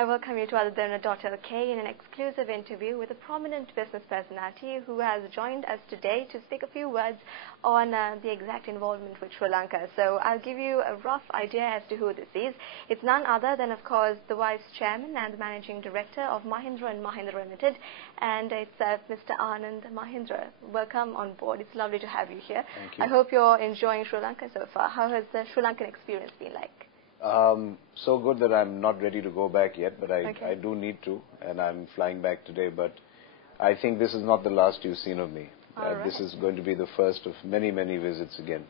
I welcome you to adaderana.lk in an exclusive interview with a prominent business personality who has joined us today to speak a few words on the exact involvement with Sri Lanka. So I'll give you a rough idea as to who this is. It's none other than, of course, the Vice Chairman and the Managing Director of Mahindra and Mahindra Limited, and it's Mr. Anand Mahindra. Welcome on board. It's lovely to have you here. Thank you. I hope you're enjoying Sri Lanka so far. How has the Sri Lankan experience been like? So good that I'm not ready to go back yet, but Okay. I do need to, and I'm flying back today. But I think this is not the last you've seen of me. All right. This is going to be the first of many, many visits again.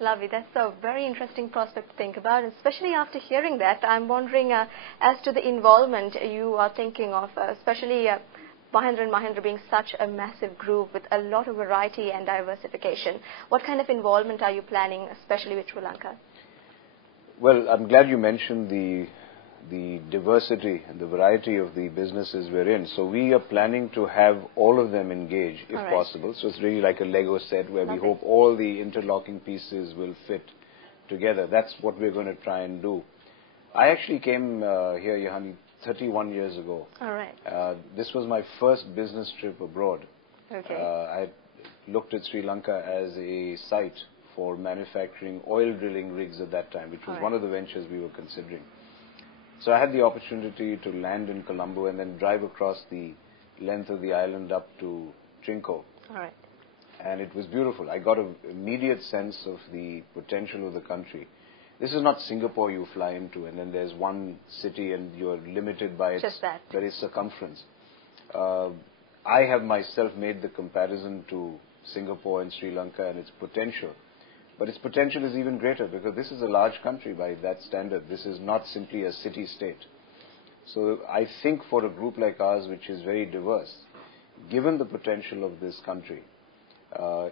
Lovely. That's a very interesting prospect to think about, especially after hearing that. I'm wondering as to the involvement you are thinking of, especially Mahindra and Mahindra being such a massive group with a lot of variety and diversification. What kind of involvement are you planning, especially with Sri Lanka? Well, I'm glad you mentioned the diversity and the variety of the businesses we're in. So we are planning to have all of them engage, if All right. possible. So it's really like a Lego set where Lovely. we hope all the interlocking pieces will fit together. That's what we're going to try and do. I actually came here, Yahani, 31 years ago. All right. This was my first business trip abroad. Okay. I looked at Sri Lanka as a site for manufacturing oil drilling rigs at that time, which was All right. one of the ventures we were considering. So I had the opportunity to land in Colombo and then drive across the length of the island up to Trinco. All right. And it was beautiful. I got an immediate sense of the potential of the country. This is not Singapore you fly into and then there's one city and you're limited by its Just that. very circumference. I have myself made the comparison to Singapore and Sri Lanka and its potential. But its potential is even greater because this is a large country by that standard. This is not simply a city-state. So I think for a group like ours, which is very diverse, given the potential of this country,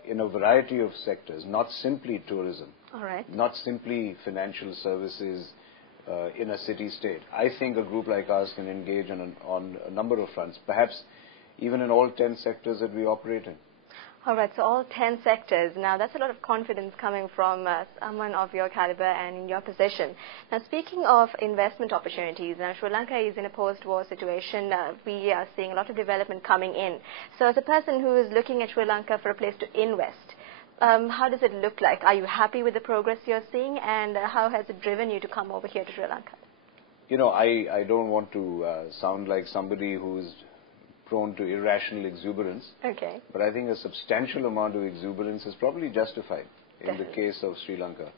in a variety of sectors, not simply tourism, All right. not simply financial services in a city-state, I think a group like ours can engage on a number of fronts, perhaps even in all 10 sectors that we operate in. All right, so all 10 sectors. Now, that's a lot of confidence coming from someone of your caliber and in your position. Now, speaking of investment opportunities, now Sri Lanka is in a post-war situation. We are seeing a lot of development coming in. So, as a person who is looking at Sri Lanka for a place to invest, how does it look like? Are you happy with the progress you're seeing, and how has it driven you to come over here to Sri Lanka? You know, I don't want to sound like somebody who's prone to irrational exuberance. Okay. But I think a substantial amount of exuberance is probably justified in the case of Sri Lanka.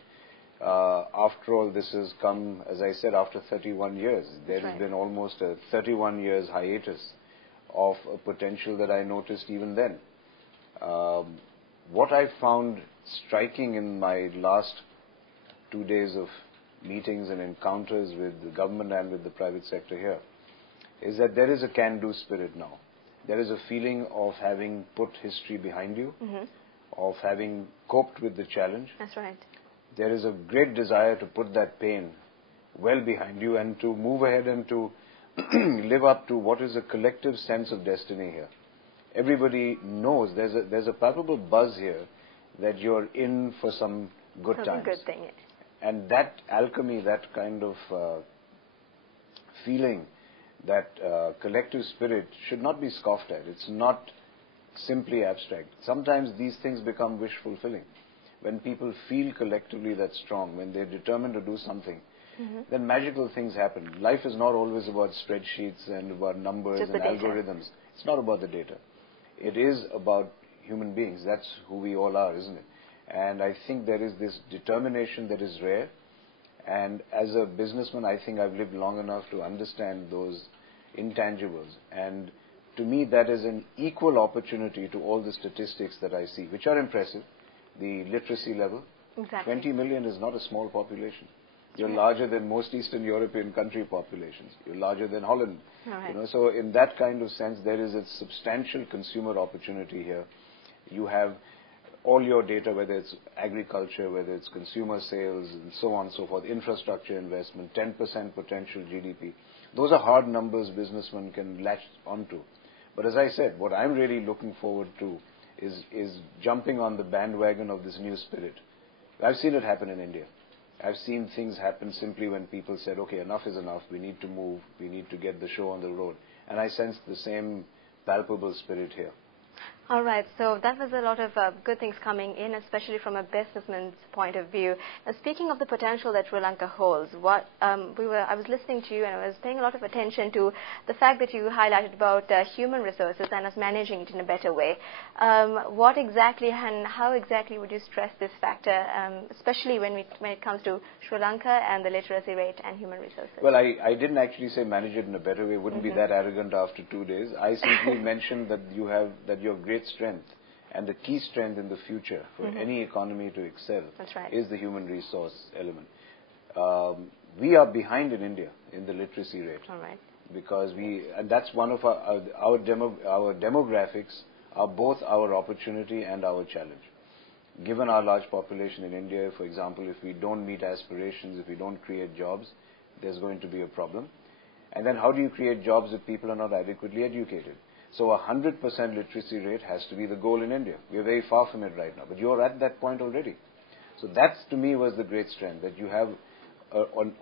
After all, this has come, as I said, after 31 years. There has been almost a 31 years hiatus of a potential that I noticed even then. What I found striking in my last 2 days of meetings and encounters with the government and with the private sector here is that there is a can-do spirit now. There is a feeling of having put history behind you, of having coped with the challenge. That's right. There is a great desire to put that pain well behind you and to move ahead and to live up to what is a collective sense of destiny here. Everybody knows there's a palpable buzz here that you're in for some good times. Something good thing. And that alchemy, that kind of feeling, that collective spirit should not be scoffed at. It's not simply abstract. Sometimes these things become wish-fulfilling. When people feel collectively that strong, when they're determined to do something, then magical things happen. Life is not always about spreadsheets and about numbers and algorithms. It's not about the data. It is about human beings. That's who we all are, isn't it? And I think there is this determination that is rare. And as a businessman, I think I've lived long enough to understand those intangibles. And to me, that is an equal opportunity to all the statistics that I see, which are impressive. The literacy level. Exactly. 20 million is not a small population. You're larger than most Eastern European country populations. You're larger than Holland. Right. You know, so in that kind of sense, there is a substantial consumer opportunity here. You have all your data, whether it's agriculture, whether it's consumer sales, and so on and so forth, infrastructure investment, 10% potential GDP. Those are hard numbers businessmen can latch onto. But as I said, what I'm really looking forward to is jumping on the bandwagon of this new spirit. I've seen it happen in India. I've seen things happen simply when people said, okay, enough is enough, we need to move, we need to get the show on the road. And I sensed the same palpable spirit here. All right, so that was a lot of good things coming in, especially from a businessman's point of view. Now, speaking of the potential that Sri Lanka holds, I was listening to you and I was paying a lot of attention to the fact that you highlighted about human resources and us managing it in a better way. What exactly and how exactly would you stress this factor, especially when it comes to Sri Lanka and the literacy rate and human resources? Well, I didn't actually say manage it in a better way. Wouldn't be that arrogant after 2 days. I simply mentioned that your great strength and the key strength in the future for any economy to excel is the human resource element. We are behind in India in the literacy rate. All right. Because and that's one of our demographics are both our opportunity and our challenge. Given our large population in India, for example, if we don't meet aspirations, if we don't create jobs, there's going to be a problem. And then how do you create jobs if people are not adequately educated? So 100% literacy rate has to be the goal in India. We are very far from it right now, but you're at that point already. So that, to me, was the great strength, that you have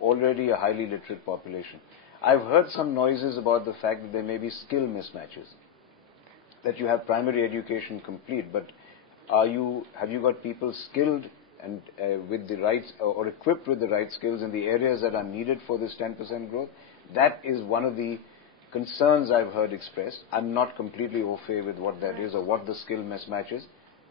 already a highly literate population. I've heard some noises about the fact that there may be skill mismatches, that you have primary education complete, but have you got people skilled and with the right or equipped with the right skills in the areas that are needed for this 10% growth? That is one of the concerns I've heard expressed. I'm not completely au fait with what that is or what the skill mismatch is,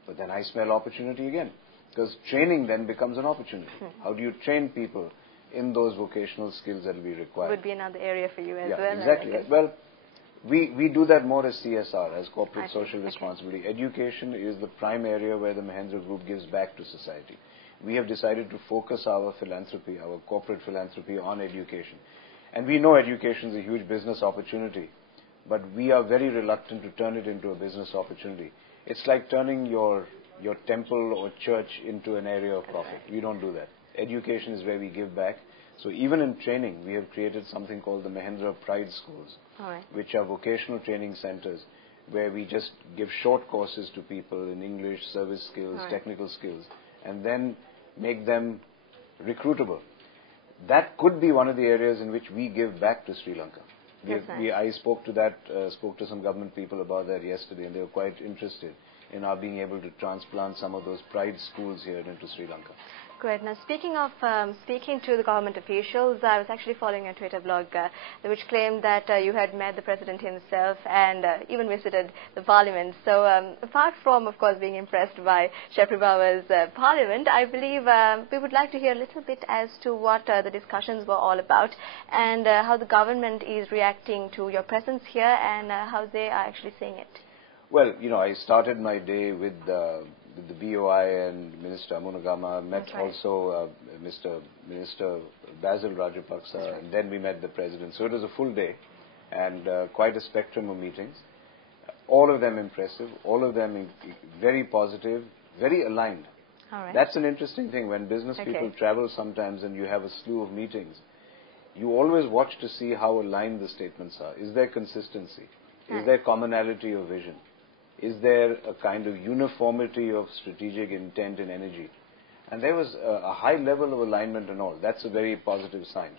but then I smell opportunity again, because training then becomes an opportunity. How do you train people in those vocational skills that will be required? Would be another area for you as well. Exactly. Well, we do that more as CSR, as corporate social responsibility. Education is the prime area where the Mahindra Group gives back to society. We have decided to focus our philanthropy, our corporate philanthropy, on education. And we know education is a huge business opportunity, but we are very reluctant to turn it into a business opportunity. It's like turning your temple or church into an area of profit. We don't do that. Education is where we give back. So even in training, we have created something called the Mahindra Pride Schools, which are vocational training centers where we just give short courses to people in English, service skills, technical skills, and then make them recruitable. That could be one of the areas in which we give back to Sri Lanka. I spoke to some government people about that yesterday, and they were quite interested in our being able to transplant some of those pride schools here into Sri Lanka. Great. Now, speaking to the government officials, I was actually following a Twitter blog which claimed that you had met the president himself and even visited the parliament. So, apart from, of course, being impressed by Shepri Baba's parliament, I believe we would like to hear a little bit as to what the discussions were all about and how the government is reacting to your presence here and how they are actually seeing it. Well, I started my day with the BOI and Minister Amunagama, met also Minister Basil Rajapaksa, and then we met the President. So it was a full day and quite a spectrum of meetings. All of them impressive, all of them very positive, very aligned. That's an interesting thing. When business people travel sometimes and you have a slew of meetings, you always watch to see how aligned the statements are. Is there consistency? Is there commonality of vision? Is there a kind of uniformity of strategic intent and energy? And there was a high level of alignment and all. That's a very positive sign.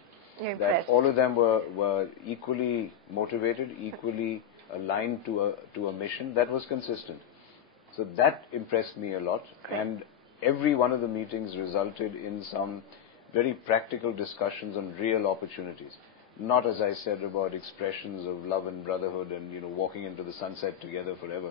That all of them were equally motivated, equally aligned to a mission that was consistent. So that impressed me a lot. And every one of the meetings resulted in some very practical discussions on real opportunities. Not, as I said, about expressions of love and brotherhood and, walking into the sunset together forever.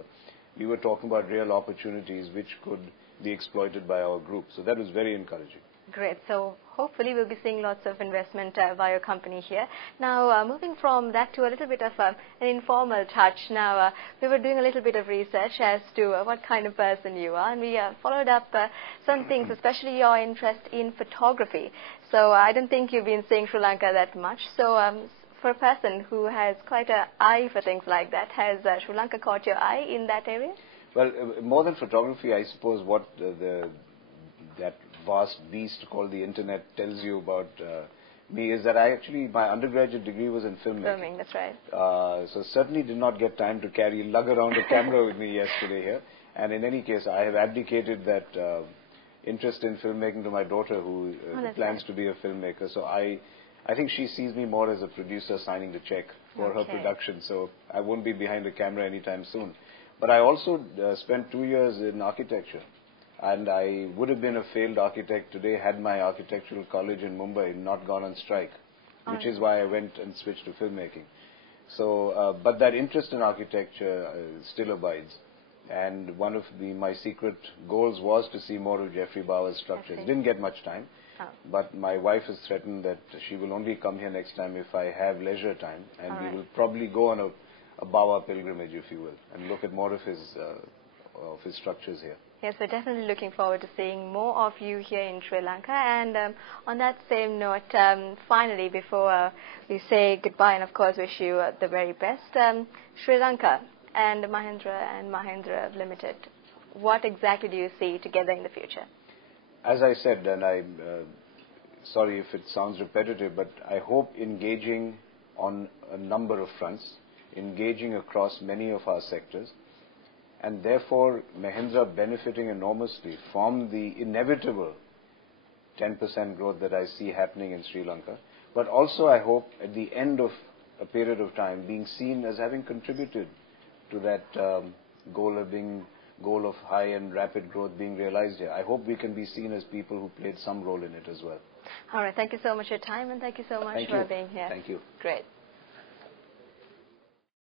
We were talking about real opportunities which could be exploited by our group. So that was very encouraging. Great. So hopefully we'll be seeing lots of investment by your company here. Now, moving from that to a little bit of an informal touch. Now, we were doing a little bit of research as to what kind of person you are, and we followed up some things, especially your interest in photography. So I don't think you've been seeing Sri Lanka that much. So for a person who has quite an eye for things like that, has Sri Lanka caught your eye in that area? Well, more than photography, I suppose what that vast beast called the internet tells you about me is that my undergraduate degree was in filmmaking. Filming, that's right. So certainly did not get time to lug around a camera with me yesterday here. And in any case, I have abdicated that interest in filmmaking to my daughter, who that's plans nice. to be a filmmaker. So I think she sees me more as a producer signing the check for her production. So I won't be behind the camera anytime soon. But I also spent 2 years in architecture. And I would have been a failed architect today had my architectural college in Mumbai not gone on strike, which is why I went and switched to filmmaking. So, but that interest in architecture still abides. And one of my secret goals was to see more of Jeffrey Bauer's structures. Didn't get much time, but my wife has threatened that she will only come here next time if I have leisure time, and we will probably go on a Bauer pilgrimage, if you will, and look at more of his structures here. Yes, we're definitely looking forward to seeing more of you here in Sri Lanka. And on that same note, finally, before we say goodbye and, of course, wish you the very best, Sri Lanka and Mahindra Limited, what exactly do you see together in the future? As I said, and I'm sorry if it sounds repetitive, but I hope engaging on a number of fronts, engaging across many of our sectors, and therefore Mahindra benefiting enormously from the inevitable 10% growth that I see happening in Sri Lanka. But also I hope at the end of a period of time being seen as having contributed to that goal of high and rapid growth being realized here. I hope we can be seen as people who played some role in it as well. All right. Thank you so much for your time, and thank you so much for being here. Thank you. Great.